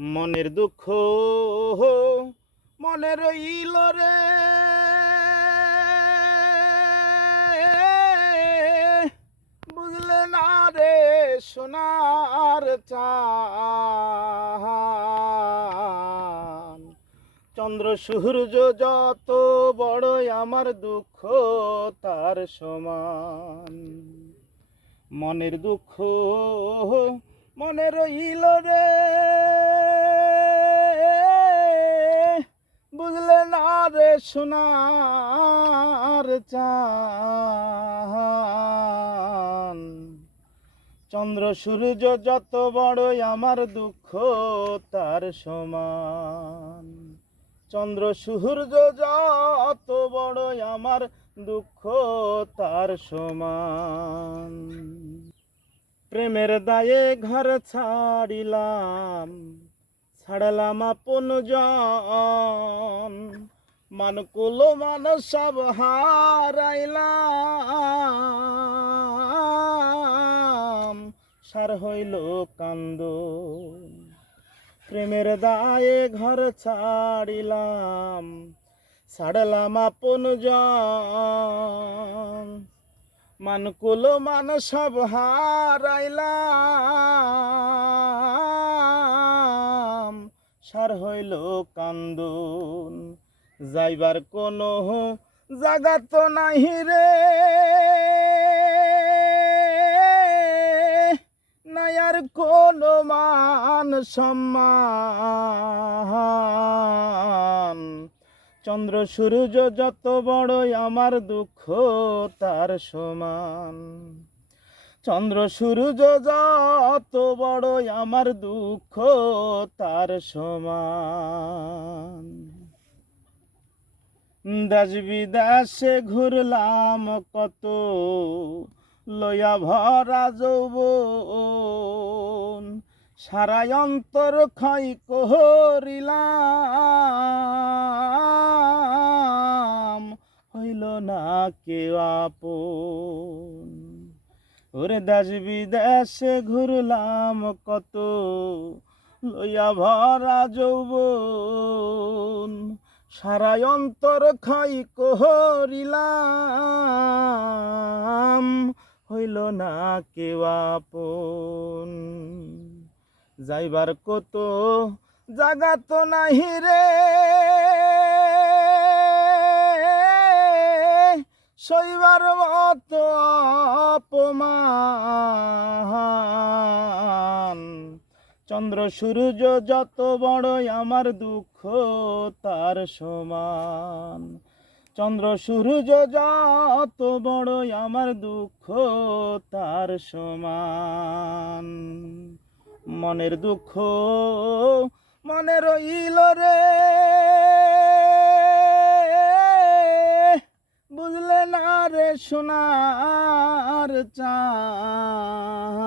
মনের দুঃখ মনে রইল রে, বুঝলে না রে সোনার চাঁদ। চন্দ্র সূর্য যত বড় আমার দুঃখ তার সমান। মনের দুঃখ মনে রইল রে, বুঝলে না রে সোনার চাঁদ। চন্দ্র সূর্য যত বড় আমার দুঃখ তার সমান। চন্দ্র সূর্য যত বড় আমার দুঃখ তার সমান। প্রেমের দায়ে ঘর ছাড়লাম আপন জন, মানকুল মান সব হারাইলাম, সার হইল কান্দন। প্রেমের দায়ে ঘর ছাড়লাম আপন জন, মানকুল মান সব হারাইলাম, সার হইল কান্দন। যাইবার কোনো জাগা তো নাহি রে, নাই আর কোনো মান সম্মান। চন্দ্র সূর্য যত বড় আমার দুঃখ তার সমান। চন্দ্র সূর্য যত বড় আমার দুঃখ তার সমান। দেশ বিদেশে ঘুরলাম কত, লয়া ভরা যৌবন, সারা অন্তর ক্ষয় করিলাম, হইল না কেউ আপন। ওরে দেশ বিদেশে ঘুরলাম কত, লইয়া ভরা যৌবন, সারা অন্তর ক্ষয় করিলাম, হইল না কেউ আপন। যাইবার কত জাগা তো নাহি রে, সইবার মতো অপমান। চন্দ্র সূর্য যত বড় আমার দুঃখ তার সমান। চন্দ্র সূর্য যত বড় আমার দুঃখ তার সমান। মনের দুঃখ মনে রইল রে, বুঝলে না রে সোনার চাঁদ।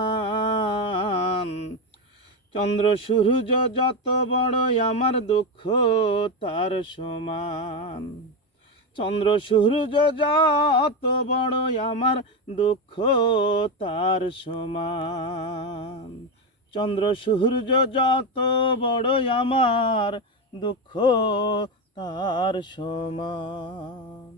চন্দ্র সূর্য যত বড় আমার দুঃখ তার সমান। চন্দ্র সূর্য যত বড় আমার দুঃখ তার সমান। চন্দ্র সূর্য যত বড় আমার দুঃখ তার সমান।